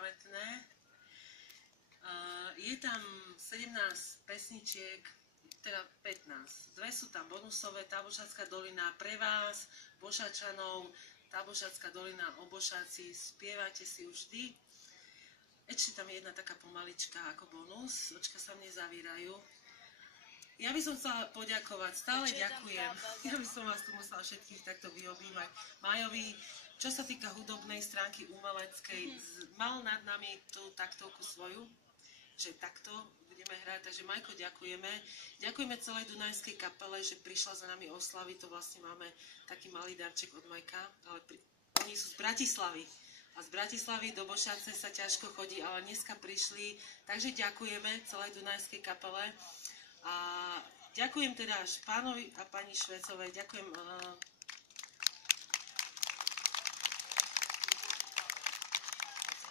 pamätné. Je tam 17 pesničiek, teda 15. Dve sú tam bonusové, Tábošacká dolina pre vás, Bošačanov, Tábošacká dolina, Obošáci, spievajte si už vždy. Ešte tam je jedna taká pomalička ako bonus, očka sa mne zavírajú. Ja by som chcela poďakovať, stále ďakujem. Ja by som vás tu musela všetkých takto vyobímať. Majovi, čo sa týka hudobnej stránky umeleckej, mal nad nami tú taktovku svoju, že takto budeme hrať. Takže Majko, ďakujeme. Ďakujeme celej Dunajskej kapele, že prišla za nami oslaviť. To vlastne máme taký malý darček od Majka, ale oni sú z Bratislavy. A z Bratislavy do Bošace sa ťažko chodí, ale dneska prišli. Takže ďakujeme celej Dunajskej kapele. A ďakujem teda pánovi a pani Švecovej, ďakujem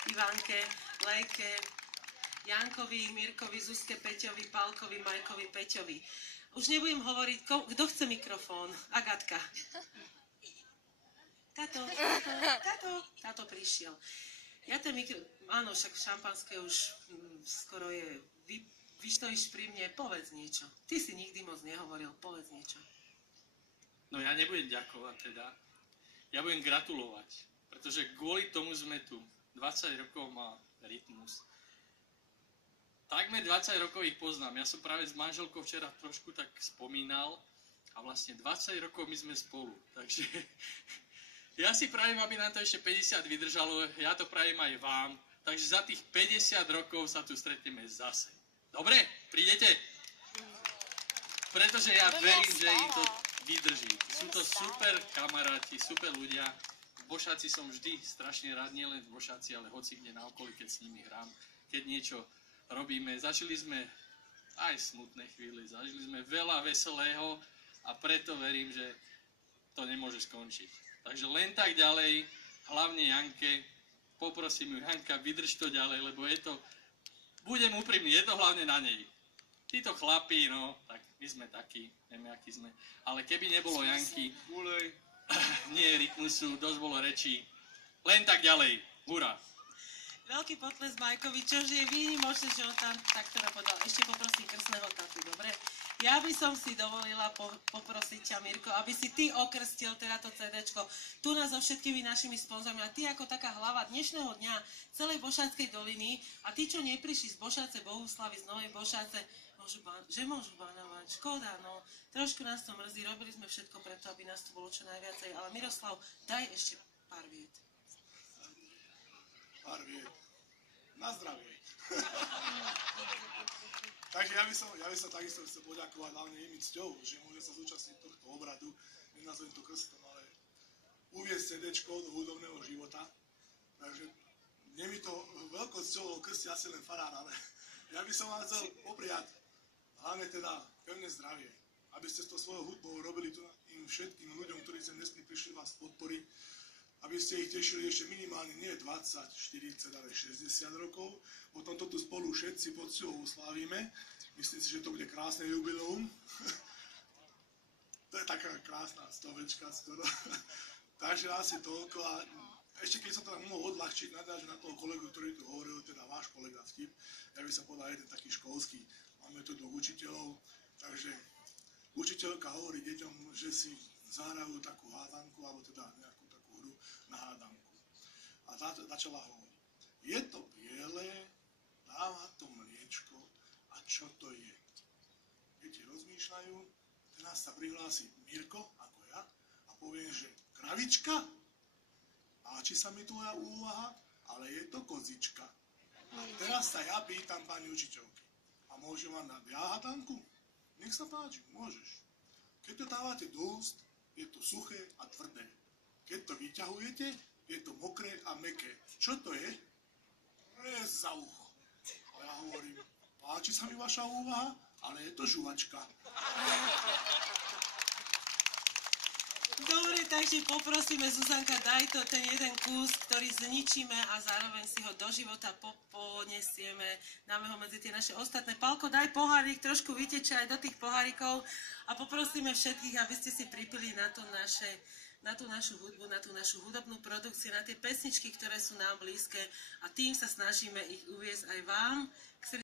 Ivánke, Lejke, Jankovi, Mirkovi, Zuzke, Peťovi, Pálkovi, Majkovi, Peťovi. Už nebudem hovoriť, kto chce mikrofón? Agatka. Táto prišiel. Ja ten áno, však šampanské už skoro je Vy stojíš pri mne, povedz niečo. Ty si nikdy moc nehovoril, povedz niečo. No ja nebudem ďakovať teda. Ja budem gratulovať, pretože kvôli tomu sme tu. 20 rokov má Rytmus. Takmer 20 rokov ich poznám. Ja som práve s manželkou včera trošku tak spomínal a vlastne 20 rokov my sme spolu. Takže ja si prajem, aby nám to ešte 50 vydržalo. Ja to prajem aj vám. Takže za tých 50 rokov sa tu stretneme zase. Dobre, prídete? Pretože ja verím, že im to vydrží. Sú to super kamaráti, super ľudia. V Bošáci som vždy strašne rád, nielen v Bošáci, ale hoci kde na okolí, keď s nimi hrám, keď niečo robíme. Zažili sme aj smutné chvíle, zažili sme veľa veselého a preto verím, že to nemôže skončiť. Takže len tak ďalej, hlavne Janke, poprosím ju, Janka, vydrž to ďalej, lebo je to, budem úprimný, je to hlavne na nej. Títo chlapí, no, tak my sme takí, vieme, akí sme. Ale keby nebolo Janky, nie Rytmusu, dosť bolo rečí. Len tak ďalej, hurá. Veľký potles Majkovi, čož je výnimočné, že on tam takto napodal. Ešte poprosím krstného tatu, dobre? Ja by som si dovolila poprosiť ťa, Mirko, aby si ty okrstil teda to CDčko tu nás so všetkými našimi sponzormi. A ty ako taká hlava dnešného dňa celej Bošátskej doliny a tí, čo neprišli z Bošáce, Bohuslavy, z Novej Bošáce, môžu banovať. Škoda, no. Trošku nás to mrzí, robili sme všetko preto, aby nás tu bolo čo najviacej. Ale Miroslav, daj ešte pár viet. Pár viet. Na zdravie. Takže ja by som takisto chcel poďakovať hlavne im cťou, že môže sa zúčastniť tohto obradu, nenazvem to krstom, ale uviesť CDčko do hudobného života. Takže mne mi to veľkou cťou krstí asi len farár, ale ja by som vám chcel popriať hlavne teda pevné zdravie, aby ste s tou svojou hudbou robili tu im všetkým ľuďom, ktorí sem dnes prišli vás podporiť, aby ste ich tešili ešte minimálne nie 20, 40, ale 60 rokov. Potom to tu spolu všetci poctivo uslávime. Myslím si, že to bude krásne jubileum. To je taká krásna stovečka skoro. Takže asi toľko. A ešte keď som to mohol odľahčiť, nadáže na toho kolegu, ktorý tu hovoril, teda váš kolega Vtip, ja by sa podal jeden taký školský. Máme tu dvoch učiteľov, takže učiteľka hovorí deťom, že si zahrajú takú hádanku, alebo teda nejakú takú hru na hádanku. A začala hovoriť. Je to biele, dáva to mliečko, a čo to je? Deti rozmýšľajú, teraz sa prihlási Mirko, ako ja, a povie, že kravička? Páči sa mi tvoja úvaha, ale je to kozička. A teraz sa ja pýtam pani učiteľky. A môžem vám dať ja hádanku? Nech sa páči, môžeš. Keď to dávate do úst, je to suché a tvrdé. Keď to vyťahujete, je to mokré a mäkké. Čo to je? Rez za ucho. A ja hovorím, páči sa mi vaša úvaha, ale je to žuvačka. Dobre, takže poprosíme, Zuzanka, daj to ten jeden kus, ktorý zničíme a zároveň si ho do života ponesieme. Dáme ho medzi tie naše ostatné. Pálko, daj pohárik, trošku vyteče aj do tých pohárikov a poprosíme všetkých, aby ste si pripili na to naše na tú našu hudbu, na tú našu hudobnú produkciu, na tie pesničky, ktoré sú nám blízke a tým sa snažíme ich uviesť aj vám.